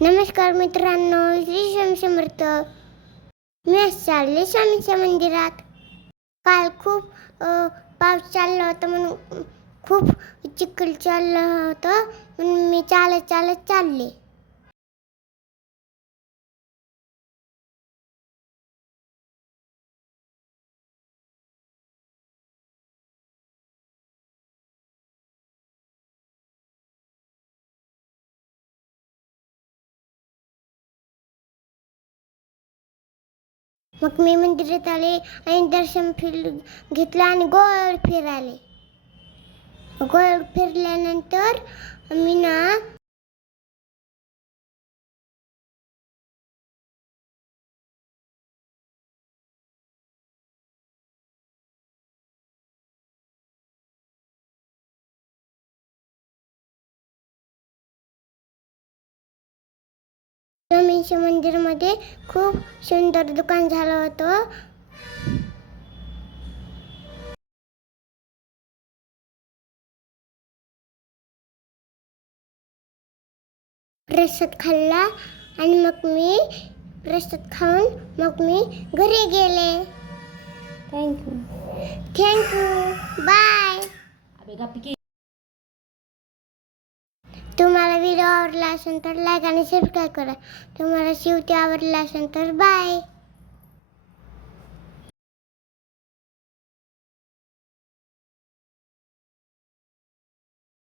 नमस्कार मित्रांनो, श्री स्वामी समर्थ. मी आज चालले स्वामींच्या मंदिरात. काल खूप पाऊस चालला होता म्हणून खूप चिखल चाललं होतं म्हणून मी चालत चालत चालले. मग मी मंदिरात आले आणि दर्शन घेतलं आणि गोल फिराले. गोल फिरल्यानंतर मी स्वामींच्या मंदिरामध्ये खूप सुंदर दुकान झालं होतं. प्रसाद खाल्ला आणि मग मी प्रसाद खाऊन मग मी घरी गेले. थँक्यू. बाय. तुम्हाला व्हिडिओ आवडला असेल तर लाईक आणि सबस्क्राईब करा. तुम्हाला शेवटी आवडला असेल तर बाय.